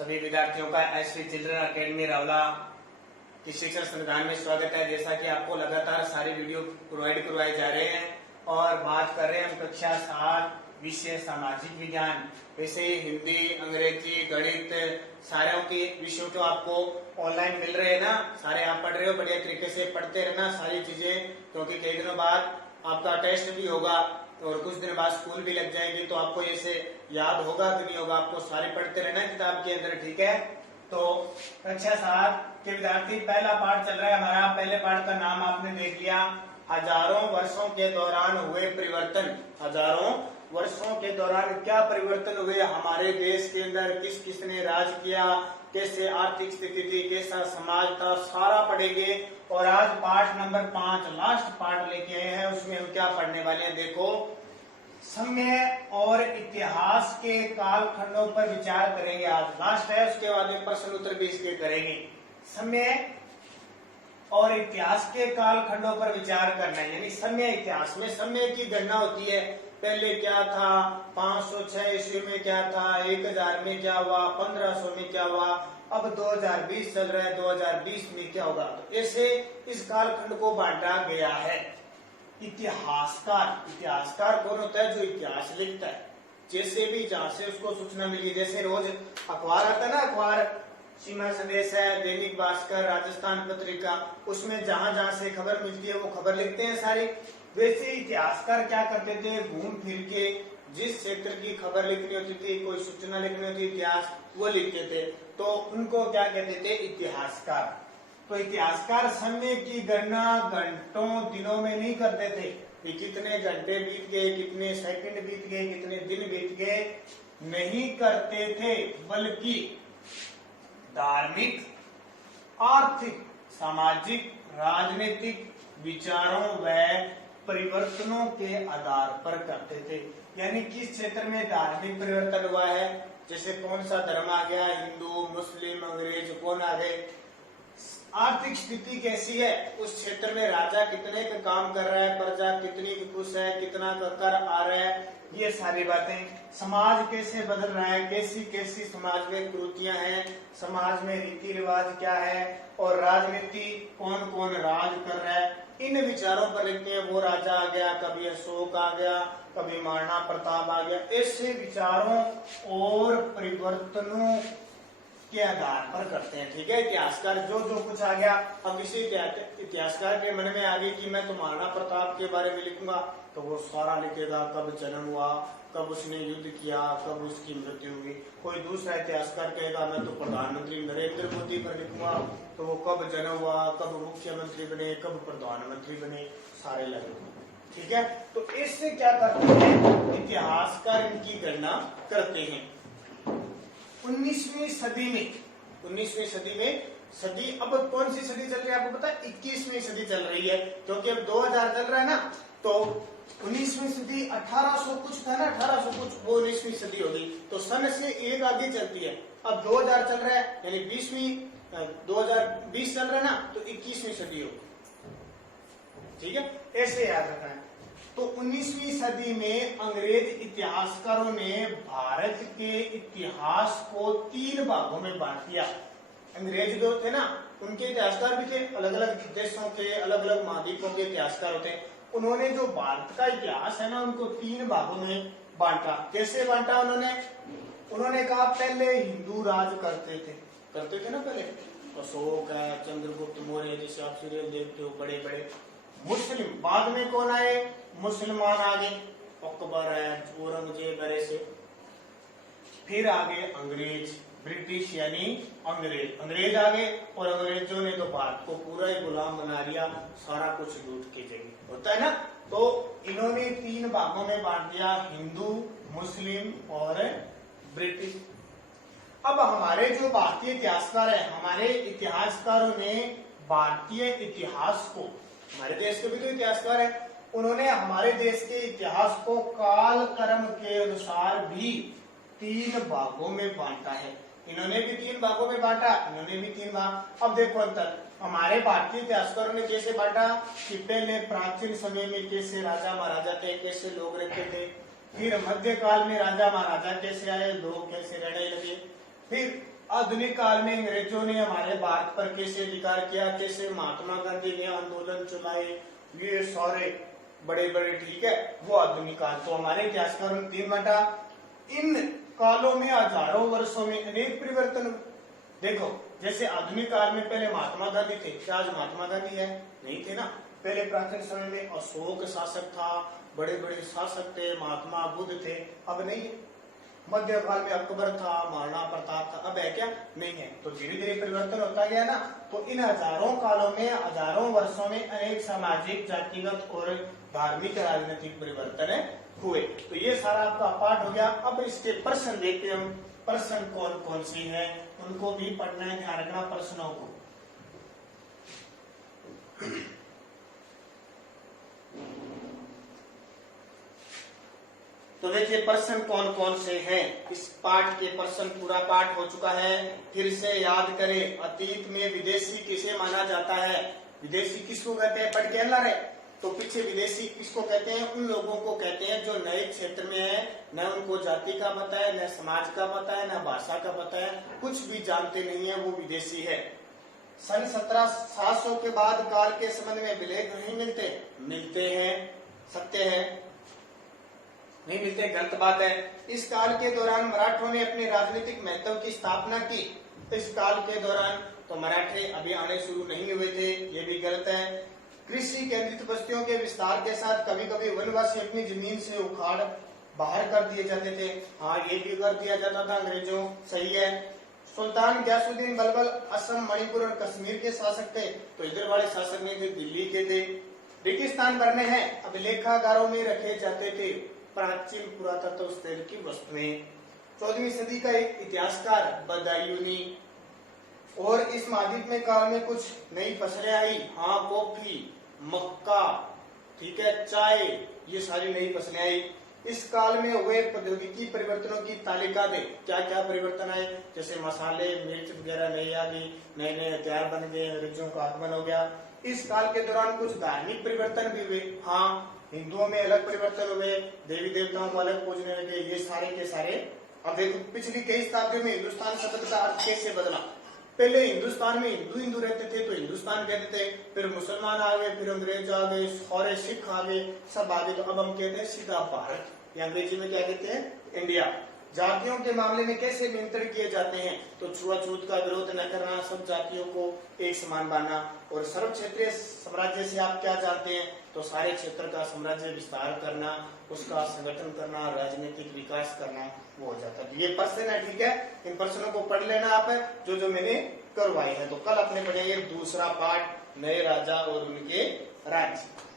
सभी विद्यार्थियों का एसवी चिल्ड्रन अकेडमी रावला की शिक्षण संस्थान में स्वागत है। जैसा कि आपको लगातार सारे वीडियो प्रोवाइड करवाए जा रहे हैं और बात कर रहे हैं हम कक्षा 7 विषय सामाजिक विज्ञान। वैसे ही हिंदी, अंग्रेजी, गणित सारे के विषयों तो आपको ऑनलाइन मिल रहे हैं ना, सारे आप पढ़ रहे हो। बढ़िया तरीके से पढ़ते रहना सारी चीजें, क्योंकि कई दिनों बाद आपका टेस्ट भी होगा और कुछ दिन बाद स्कूल भी लग जाएंगे, तो आपको ऐसे याद होगा कि नहीं होगा, आपको सारे पढ़ते रहना किताब के अंदर, ठीक है। तो कक्षा 7 के विद्यार्थी पहला पाठ चल रहा है हमारा। पहले पाठ का नाम आपने देख लिया, हजारों वर्षों के दौरान हुए परिवर्तन। हजारों वर्षों के दौरान क्या परिवर्तन हुए हमारे देश के अंदर, किस किसने राज किया, कैसे आर्थिक स्थिति थी, कैसा समाज था, सारा पढ़ेंगे। और आज पाठ नंबर 5 लास्ट पाठ लेके आए हैं, उसमें हम क्या पढ़ने वाले हैं देखो। समय और इतिहास के कालखंडों पर विचार करेंगे। आज लास्ट है, उसके बाद में प्रश्न उत्तर भी इसके करेंगे। समय और इतिहास के कालखंडों पर विचार करना है, यानी समय इतिहास में समय की गणना होती है। पहले क्या था, 506 ईस्वी में क्या था, 1000 में क्या हुआ, 1500 में क्या हुआ, अब 2020 चल रहा है, 2020 में क्या होगा। तो ऐसे इस कालखंड को बांटा गया है। इतिहासकार कौन होता है, जो इतिहास लिखता है। जैसे भी जहां से उसको सूचना मिली, जैसे रोज अखबार आता है ना, अखबार सीमा संदेश है, दैनिक भास्कर, राजस्थान पत्रिका, उसमें जहां जहां से खबर मिलती है वो खबर लिखते हैं सारी। वैसे इतिहासकार क्या करते थे, घूम फिर के जिस क्षेत्र की खबर लिखनी होती थी, कोई सूचना लिखनी होती, इतिहास, वो लिखते थे, तो उनको क्या कहते थे, इतिहासकार। तो इतिहासकार समय की गणना घंटों दिनों में नहीं करते थे कि कितने घंटे बीत गए, कितने सेकंड बीत गए, कितने दिन बीत गए, नहीं करते थे, बल्कि धार्मिक, आर्थिक, सामाजिक, राजनीतिक विचारों व परिवर्तनों के आधार पर करते थे। यानी किस क्षेत्र में धार्मिक परिवर्तन हुआ है, जैसे कौन सा धर्म आ गया, हिंदू, मुस्लिम, अंग्रेज, कौन आ गए, आर्थिक स्थिति कैसी है उस क्षेत्र में, राजा कितने का काम कर रहा है, प्रजा कितनी खुश है, कितना का कर आ रहा है, ये सारी बातें। समाज कैसे बदल रहा है, कैसी कैसी समाज में कुरीतियां हैं, समाज में रीति रिवाज क्या है, और राजनीति कौन कौन राज कर रहा है, इन विचारों पर लिखते हैं। वो राजा आ गया, कभी अशोक आ गया, कभी महाराणा प्रताप आ गया, ऐसे विचारों और परिवर्तनों के आधार पर करते हैं, ठीक है। इतिहासकार जो कुछ आ गया, अब किसी इतिहासकार के मन में आ गई कि मैं तो महाराणा प्रताप के बारे में लिखूंगा, तो वो सारा लिखेगा, कब जन्म हुआ, कब उसने युद्ध किया, कब उसकी मृत्यु हुई। कोई दूसरा इतिहासकार कहेगा मैं तो प्रधानमंत्री नरेंद्र मोदी पर लिखूंगा, तो वो कब जन्म हुआ, कब मुख्यमंत्री बने, कब प्रधानमंत्री बने, सारे लगेंगे, ठीक है। तो इससे क्या करते हैं, इतिहासकार इनकी गणना करते हैं। 19वीं सदी में सदी अब कौन सी सदी चल रही है आपको पता है, 21वीं सदी चल रही है, क्योंकि अब 2000 चल रहा है ना, तो 19वीं सदी 1800 कुछ था ना, 1800 कुछ, वो 19वीं सदी होगी। तो सन से एक आगे चलती है। अब 2000 चल रहा है, यानी 2020 चल रहा है ना, तो 21वीं सदी होगी, ठीक है, ऐसे याद रखना है। तो 19वीं सदी में अंग्रेज इतिहासकारों ने भारत के इतिहास को 3 भागों में बांट दिया। अंग्रेज जो थे ना, उनके इतिहासकार भी थे, अलग अलग देशों के, अलग अलग महाद्वीपों के इतिहासकार होते हैं। उन्होंने जो भारत का इतिहास है ना, उनको 3 भागों में बांटा। कैसे बांटा उन्होंने कहा पहले हिंदू राज करते थे ना, पहले अशोक है, चंद्रगुप्त मौर्य, जैसे आप सीरियल देखते हो बड़े बड़े। मुस्लिम बाद में कौन आए, मुसलमान आगे, अकबर है, औरंगजेब ऐसे। फिर आगे अंग्रेज, ब्रिटिश यानी अंग्रेज आगे, और अंग्रेजों ने तो भारत को पूरा ही गुलाम बना लिया, सारा कुछ लूट के जाएंगे, होता है ना। तो इन्होंने 3 भागों में बांट दिया, हिंदू, मुस्लिम और ब्रिटिश। अब हमारे जो भारतीय इतिहासकार है, हमारे इतिहासकारों ने भारतीय इतिहास को, हमारे देश के भी तो इतिहासकार है, उन्होंने हमारे देश के इतिहास को काल क्रम के अनुसार भी 3 भागों में बांटा है। इन्होंने भी 3 भागों में बांटा, इन्होंने भी 3 भाग। अब देखो अंतर, हमारे भारतीय इतिहासकारों ने कैसे बांटा कि पहले प्राचीन समय में कैसे राजा महाराजा थे, कैसे लोग रहते थे, फिर मध्यकाल में राजा महाराजा कैसे आए, लोग कैसे रहने लगे, फिर आधुनिक काल में अंग्रेजों ने हमारे भारत पर कैसे अधिकार किया, कैसे महात्मा गांधी ने आंदोलन चलाए, ये सारे बड़े बड़े, ठीक है, वो आधुनिक काल। तो हमारे इतिहासकारों ने 3 बांटा। इन कालों में हजारों वर्षों में अनेक परिवर्तन। देखो जैसे आधुनिक काल में पहले महात्मा गांधी थे, क्या आज महात्मा गांधी है? नहीं थे ना। पहले प्राचीन समय में अशोक शासक था, बड़े बड़े शासक थे, महात्मा बुद्ध थे, अब नहीं है। मध्य काल में अकबर था, महाराणा प्रताप था, अब है क्या? नहीं है। तो धीरे धीरे परिवर्तन होता गया ना। तो इन हजारों कालों में, हजारों वर्षों में अनेक सामाजिक, जातिगत और धार्मिक राजनीतिक परिवर्तन हुए। तो ये सारा आपका पाठ हो गया। अब इसके प्रश्न देखते हैं हम, प्रश्न कौन कौन से हैं, उनको भी पढ़ना है, ध्यान रखना प्रश्नों को। तो देखिए प्रश्न कौन कौन से हैं। इस पाठ के प्रश्न, पूरा पाठ हो चुका है, फिर से याद करें। अतीत में विदेशी किसे माना जाता है? विदेशी किसको कहते हैं? पढ़ के ला रहे। तो पीछे विदेशी किसको कहते हैं? उन लोगों को कहते हैं जो नए क्षेत्र में है, न उनको जाति का पता है, न समाज का पता है, न भाषा का पता है, कुछ भी जानते नहीं है, वो विदेशी है। सन 1700 के बाद काल के संबंध में विलेख नहीं मिलते हैं, सत्य है, नहीं मिलते, गलत बात है। इस काल के दौरान मराठों ने अपने राजनीतिक महत्व की स्थापना की। इस काल के दौरान तो मराठे अभी आने शुरू नहीं हुए थे, ये भी गलत है। कृषि केंद्रित बस्तियों के विस्तार के साथ कभी कभी वनवासी अपनी जमीन से उखाड़ बाहर कर दिए जाते थे। हाँ, ये भी कर दिया जाता था अंग्रेजों, सही है। सुल्तान गयासुद्दीन बलबल असम, मणिपुर और कश्मीर के शासक थे। तो इधर वाले शासक नहीं थे, दिल्ली के थे। रेगिस्तान भरने हैं अभिलेखागारों में रखे जाते थे प्राचीन पुरातत्व स्थल की वस्तुएं। 14वीं सदी का एक इतिहासकार बदायूनी। और इस महाद्वीप में काल में कुछ नई फसलें आई। हाँ, कॉफी, मक्का, ठीक है, चाय, ये सारी नई फसलें आई। इस काल में हुए प्रौद्योगिकी परिवर्तनों की तालिका दे। क्या क्या परिवर्तन आए? जैसे मसाले, मिर्च वगैरह नई आ गई, नए नए हथियार बन गए, अंग्रेजों का आगमन हो गया। इस काल के दौरान कुछ धार्मिक परिवर्तन भी हुए। हाँ, हिंदुओं में अलग परिवर्तन हुए, देवी देवताओं को अलग पूजने लगे, ये सारे के सारे। अब देखो पिछली कई शताब्दियों में हिंदुस्तान शब्द का अर्थ कैसे बदला। पहले हिंदुस्तान में हिंदू रहते थे तो हिंदुस्तान कहते थे, फिर मुसलमान आ गए, फिर अंग्रेज आ गए, सारे सिख आ गए, सब आ गए, तो अब हम कहते हैं सीधा भारत, या अंग्रेजी में क्या कहते हैं? इंडिया। जातियों के मामले में कैसे नियंत्रण किए जाते हैं? तो छुआछूत का विरोध न करना, सब जातियों को एक समान मानना। और सर्व क्षेत्रीय साम्राज्य से आप क्या जानते हैं? तो सारे क्षेत्र का साम्राज्य विस्तार करना, उसका संगठन करना, राजनीतिक विकास करना, वो हो जाता है। ये प्रश्न है, ठीक है, इन प्रश्नों को पढ़ लेना आप, जो मैंने करवाए हैं। तो कल अपने पढ़ेंगे दूसरा पाठ, नए राजा और उनके राज्य।